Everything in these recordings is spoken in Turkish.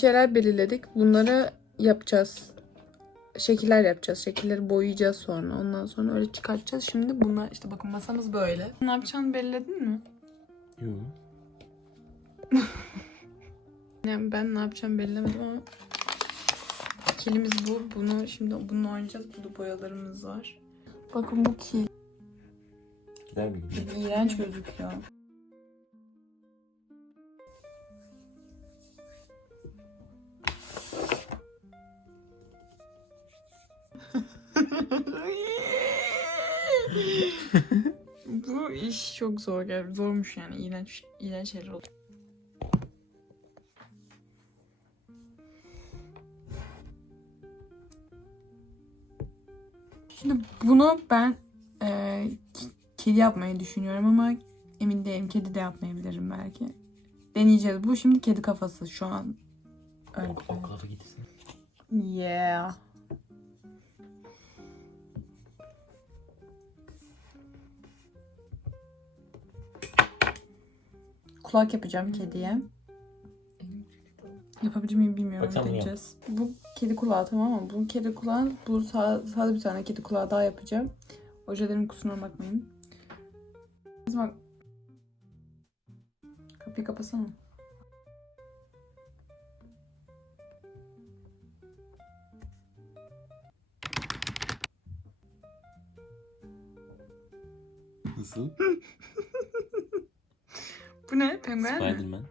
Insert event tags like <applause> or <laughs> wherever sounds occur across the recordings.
bir şeyler belirledik. Bunları yapacağız. Şekiller yapacağız. Şekilleri boyayacağız sonra. Ondan sonra öyle çıkartacağız. Şimdi bunlar işte bakın masamız böyle. Ne yapacağını belirledin mi? Yok. <laughs> Yani ben ne yapacağımı belirlemedim ama kilimiz bu. Bunu şimdi bununla oynayacağız. Burada boyalarımız var. Bakın bu kil. Mi gidiyor? İğrenç gözüküyor. İş çok zor. Yani zormuş yani. İğrenç, iğrenç şeyler oldu. Şimdi bunu ben e, kedi yapmayı düşünüyorum ama emin değilim. Kedi de yapmayabilirim belki. Deneyeceğiz. Bu şimdi kedi kafası şu an. Öyle. Ok, oklara gitsin. Yeah. Kulak yapacağım kediye. Yapabilir miyim bilmiyorum. Bak. Deneyeceğiz. Bu kedi kulağı tamam mı? Bu kedi kulağı, bu sağ, sağda bir tane kedi kulağı daha yapacağım. Ojelerim kusuruna bakmayın. Bak. Kapıyı kapasana. Nasıl? <laughs> Bu ne? Penguen mi? Spiderman.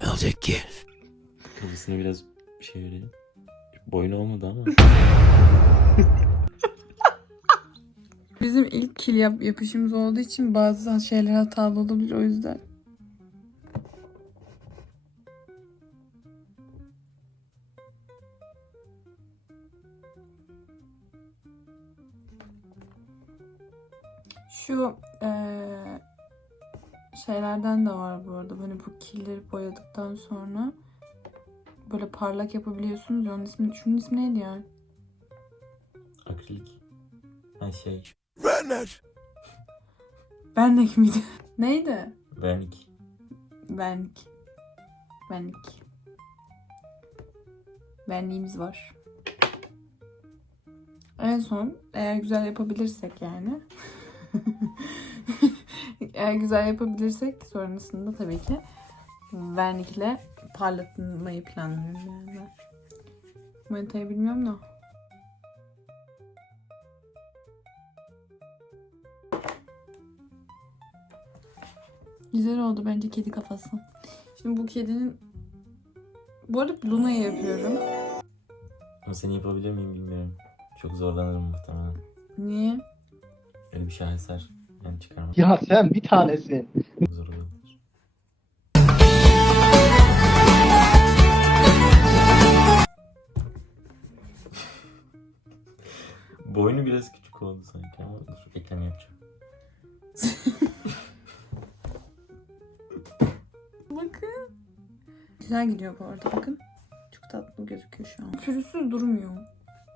Alacak ki. Kafasına biraz bir şey verelim. Boynu olmadı ama. <laughs> Bizim ilk kil yap yapışımız olduğu için bazı şeyler hatalı olabilir o yüzden. Şu eee, şeylerden de var bu arada. Hani bu killeri boyadıktan sonra böyle parlak yapabiliyorsunuz ya. Onun ismi, şunun ismi neydi ya? Akrilik. Ha şey. Werner. Benlik miydi? <laughs> Neydi? Vernik. Benlik. Benlik. Benliğimiz var. En son eğer güzel yapabilirsek yani. <laughs> eğer güzel yapabilirsek sonrasında tabii ki vernikle parlatmayı planlıyorum yani. Manitayı bilmiyorum da. Güzel oldu bence kedi kafası. Şimdi bu kedinin... Bu arada Luna'yı yapıyorum. Ama seni yapabilir miyim bilmiyorum. Çok zorlanırım muhtemelen. Niye? Öyle bir şaheser. Yani çıkarmak Ya sen bir tanesin. Boynu biraz küçük oldu sanki ama dur ekleme yapacağım. <laughs> Bakın. Güzel gidiyor bu arada bakın. Çok tatlı gözüküyor şu an. Pürüzsüz durmuyor.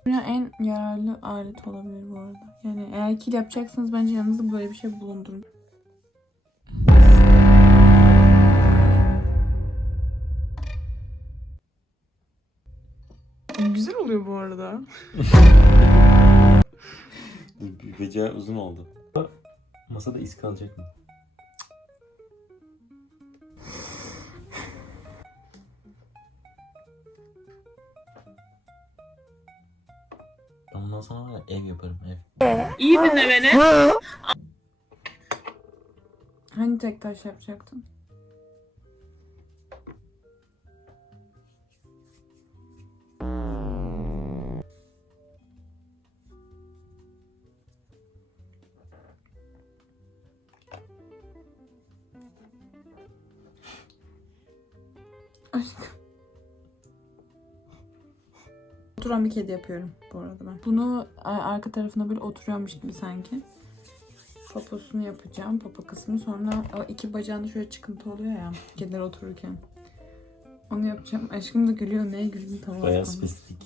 Dünya en yararlı alet olabilir bu arada. Yani kil yapacaksınız bence yanınızda böyle bir şey bulundurun. Güzel oluyor bu arada. <laughs> Dur, Becağı uzun oldu. Masada iz kalacak mı? Bundan sonra var ya ev yaparım ev. İyi dinle beni. Hani tek taş yapacaktın? oturan bir kedi yapıyorum bu arada ben. Bunu e, arka tarafına böyle oturuyormuş gibi sanki. Poposunu yapacağım. Popo kısmı. Sonra o iki bacağında şöyle çıkıntı oluyor ya. Kediler otururken. Onu yapacağım. Aşkım da gülüyor. Neye güldün tamam. Bayağı spesifik.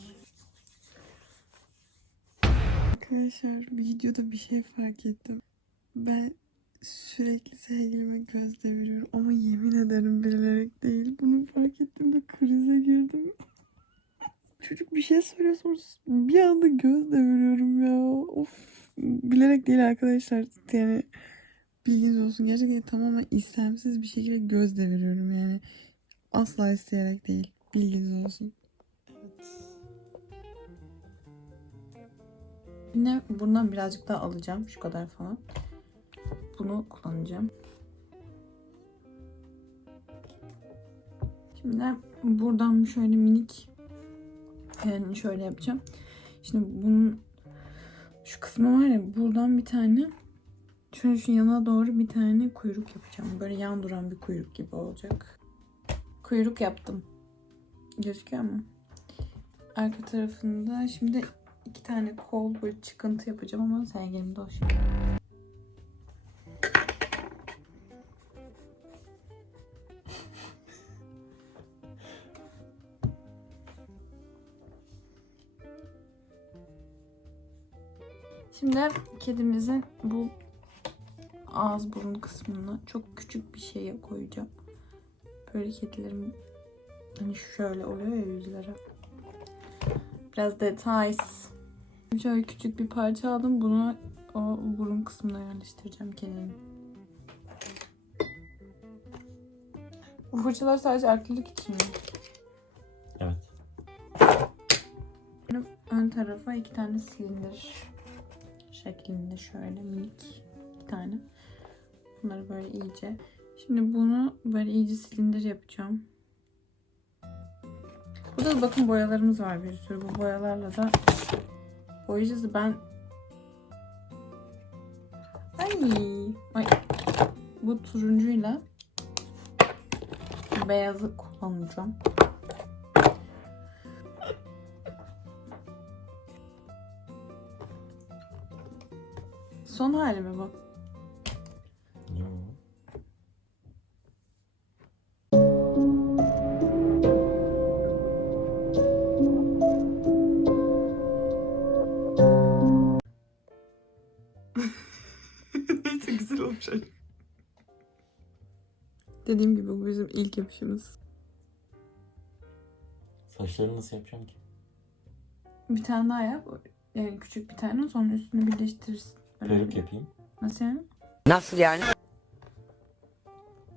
Arkadaşlar bir videoda bir şey fark ettim. Ben sürekli sevgilime göz deviriyorum ama yemin ederim bilerek değil. Bunu fark ettim de krize girdim birileri bir şey söylüyorsunuz. Bir anda göz deviriyorum ya. Of. Bilerek değil arkadaşlar. Yani bilginiz olsun. Gerçekten tamamen istemsiz bir şekilde göz deviriyorum yani. Asla isteyerek değil. Bilginiz olsun. Yine bundan birazcık daha alacağım. Şu kadar falan. Bunu kullanacağım. Şimdi buradan şöyle minik yani şöyle yapacağım. Şimdi bunun şu kısmı var ya buradan bir tane şöyle şu yana doğru bir tane kuyruk yapacağım. Böyle yan duran bir kuyruk gibi olacak. Kuyruk yaptım. Gözüküyor mu? Arka tarafında şimdi iki tane kol böyle çıkıntı yapacağım ama sergilimde o şey. Şimdi kedimizin bu ağız burun kısmına çok küçük bir şeye koyacağım. Böyle kedilerin hani şöyle oluyor ya yüzleri. Biraz detay. Şöyle küçük bir parça aldım. Bunu o burun kısmına yerleştireceğim kedinin. Bu fırçalar sadece erkeklik için mi? Evet. Ön tarafa iki tane silindir şeklinde şöyle minik iki tane. Bunları böyle iyice. Şimdi bunu böyle iyice silindir yapacağım. Burada da bakın boyalarımız var bir sürü. Bu boyalarla da boyayacağız. Ben Ay, ay. Bu turuncuyla beyazı kullanacağım. Son hali mi bu? Neyse <laughs> güzel olmuş. Dediğim gibi bu bizim ilk yapışımız. Saçlarını nasıl yapacağım ki? Bir tane daha yap. Yani küçük bir tane sonra üstünü birleştirirsin. Peruk yapayım. Nasıl yani? Nasıl yani?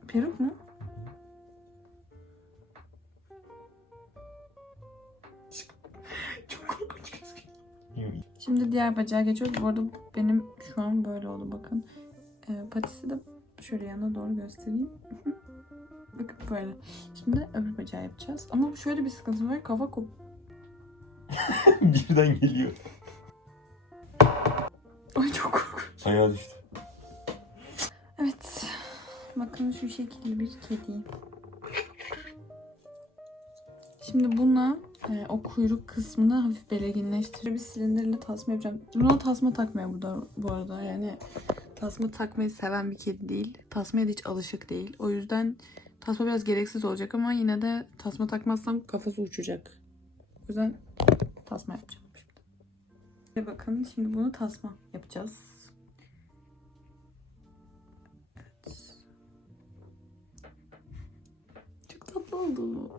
Peruk mu? <laughs> Çok korkunç gözüküyor. Yo. Şimdi diğer bacağa geçiyoruz. Bu arada benim şu an böyle oldu bakın. Ee, patisi de şöyle yana doğru göstereyim. <laughs> bakın böyle. Şimdi öbür bacağı yapacağız. Ama bu şöyle bir sıkıntı var. Kafa kop. <laughs> Birden geliyor. Ay çok korkunç. Ayağa düştü. Evet. Bakın şu şekilde bir kedi. Şimdi buna e, o kuyruk kısmını hafif belirginleştirip bir silindirle tasma yapacağım. Buna tasma takmıyor bu da bu arada. Yani tasma takmayı seven bir kedi değil. Tasmaya da hiç alışık değil. O yüzden tasma biraz gereksiz olacak ama yine de tasma takmazsam kafası uçacak. O yüzden tasma yapacağım. Ve bakın şimdi bunu tasma yapacağız. Çok tatlı oldu.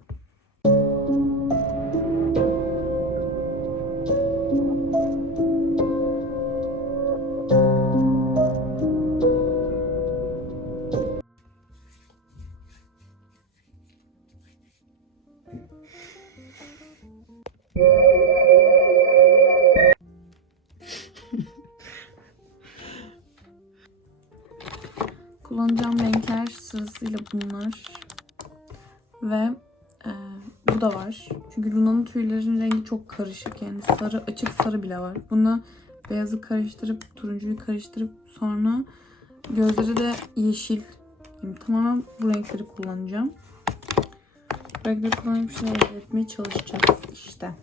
Sırasıyla bunlar. Ve e, bu da var. Çünkü Luna'nın tüylerinin rengi çok karışık. Yani sarı, açık sarı bile var. Bunu beyazı karıştırıp, turuncuyu karıştırıp sonra gözleri de yeşil. Yani tamamen bu renkleri kullanacağım. Bu renkleri kullanıp şey elde etmeye çalışacağız işte.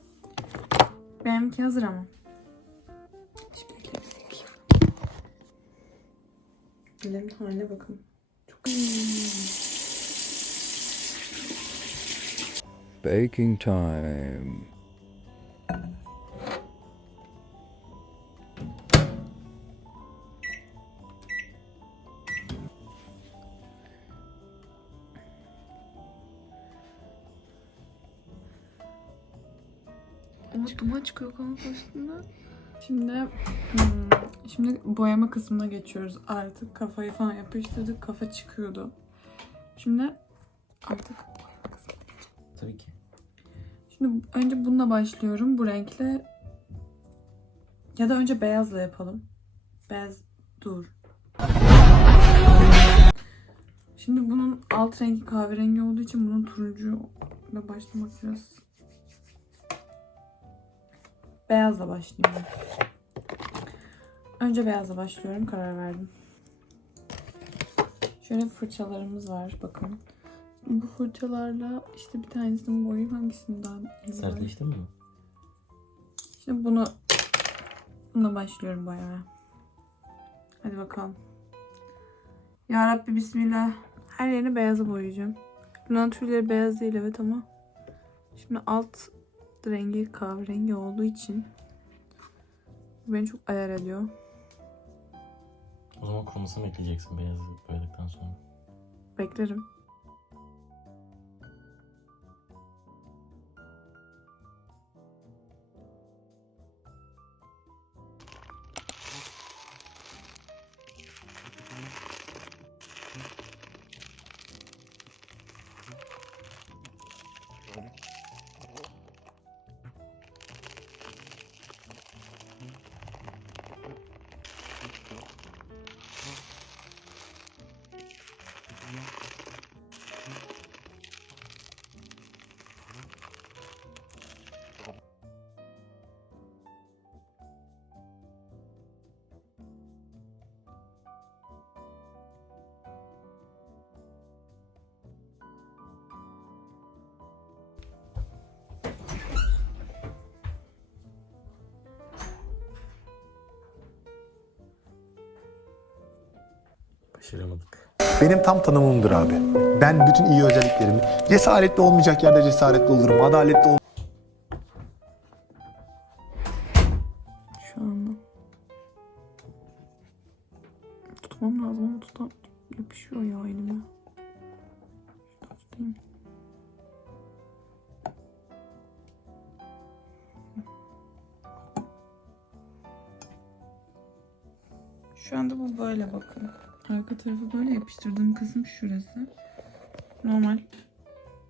Benimki hazır ama. Şimdi ellerimizi yıkayalım. Haline bakın. 베이킹 타임 엄마 도마치 교육하는 거 있었나? Şimdi hmm, şimdi boyama kısmına geçiyoruz. Artık kafayı falan yapıştırdık. Kafa çıkıyordu. Şimdi artık boyama kısmına. Tabii ki. Şimdi önce bununla başlıyorum. Bu renkle ya da önce beyazla yapalım. Beyaz dur. Şimdi bunun alt rengi kahverengi olduğu için bunun turuncu ile başlamak biraz beyazla başlayayım. Önce beyazla başlıyorum. Karar verdim. Şöyle fırçalarımız var. Bakın. Bu fırçalarla işte bir tanesini iyi var? Sertleştin mi? Şimdi bunu bununla başlıyorum boyamaya. Hadi bakalım. Ya Rabbi bismillah. Her yerini beyaza boyayacağım. Lunan tüyleri beyaz değil evet ama şimdi alt rengi kahverengi olduğu için beni çok ayar ediyor. O zaman kurumasını bekleyeceksin beyazı boyadıktan sonra. Beklerim. Başaramadık. Benim tam tanımımdır abi. Ben bütün iyi özelliklerimi cesaretli olmayacak yerde cesaretli olurum. Adaletli ol Şu anda. Tutmam lazım ama tutam yapışıyor ya elime. Şurada tutayım. Şu anda bu böyle bakın. Arka tarafı böyle yapıştırdığım kısım şurası. Normal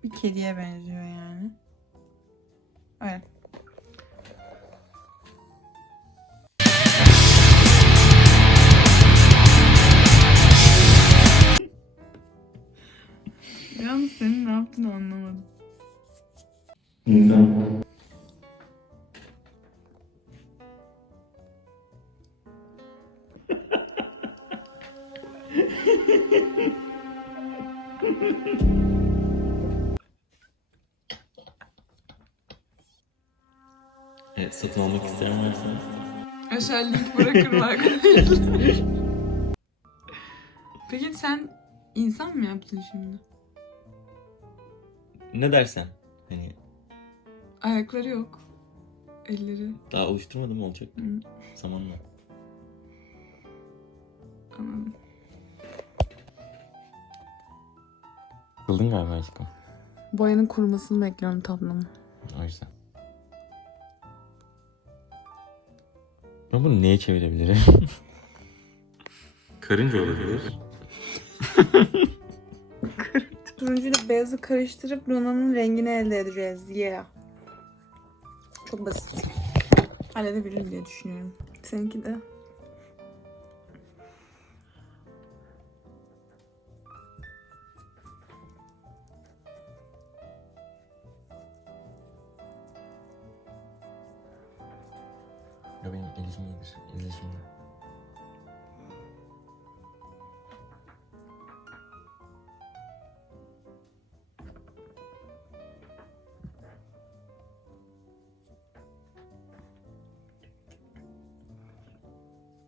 bir kediye benziyor yani. Evet. <laughs> Evet satın almak isteyen varsa Aşağı link bırakırım arkadaşlar. <laughs> Peki sen insan mı yaptın şimdi? ne dersen. Hani Ayakları yok. Elleri. daha oluşturmadım olacak. Hı, Zamanla. Kıldın galiba aşkım. Boyanın kurumasını bekliyorum tatlım. O yüzden. Ben bunu neye çevirebilirim? <laughs> Karınca olabilir. <laughs> Turuncuyla beyazı karıştırıp Luna'nın rengini elde edeceğiz. Yeah. Çok basit. Halledebilirim diye düşünüyorum. Seninki de. Ya benim elim iyidir. İzle şimdi.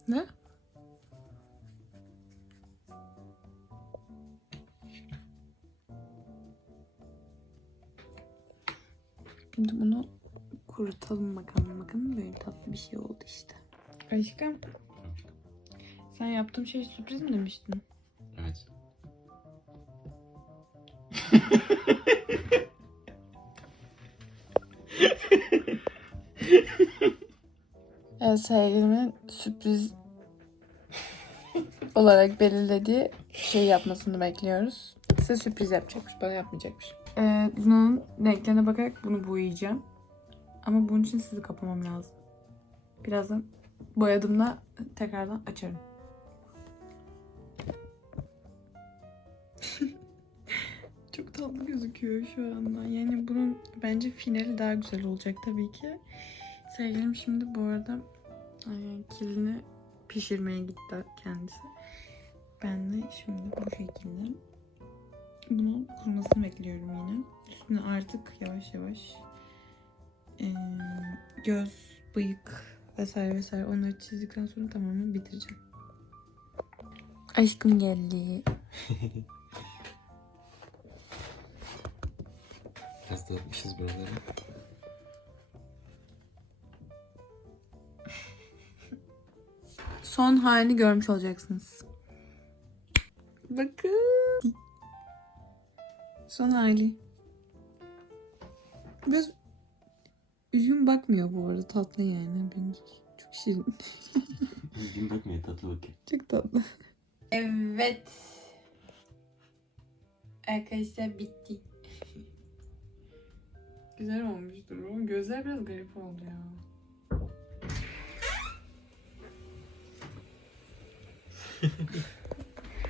Ne? Şimdi bunu kurutalım bakalım. Bakın böyle tatlı bir şey oldu işte. Aşkım. Sen yaptığım şey sürpriz mi demiştin? Evet. Ee, sevgilimin sürpriz olarak belirlediği şey yapmasını bekliyoruz. Size sürpriz yapacakmış, bana yapmayacakmış. Ee, Luna'nın renklerine bakarak bunu boyayacağım. Ama bunun için sizi kapamam lazım. Birazdan boyadığımda tekrardan açarım. <laughs> Çok tatlı gözüküyor şu anda. Yani bunun bence finali daha güzel olacak tabii ki. Sevgilim şimdi bu arada kilini pişirmeye gitti kendisi. Ben de şimdi bu şekilde bunun kurumasını bekliyorum yine. Üstüne artık yavaş yavaş e, göz, bıyık vesaire vesaire onları çizdikten sonra tamamen bitireceğim. Aşkım geldi. <laughs> Biraz dağıtmışız buraları. Son halini görmüş olacaksınız. Bakın. Son hali. Biraz üzgün bakmıyor bu arada. Tatlı yani. Olsun. Çok şirin. <laughs> Gün bakmıyor tatlı bakıyor. Çok tatlı. Evet. Arkadaşlar bitti. Güzel olmuştur ama gözler biraz garip oldu ya.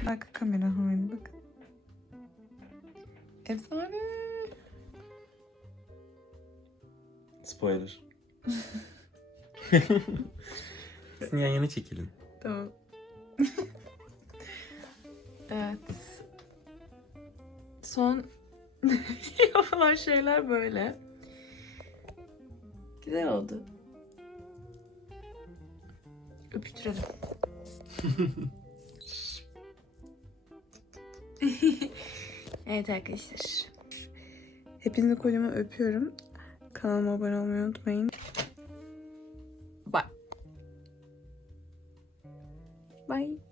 bak kamera haline bak. Efsane. Spoiler. Sizin yan yana çekilin. Tamam. <laughs> evet. Son <laughs> yapılan şeyler böyle. Güzel oldu. Öpüştürelim. <laughs> evet arkadaşlar. Hepinizi kocaman öpüyorum. calma, o momento bem. Bye. Bye.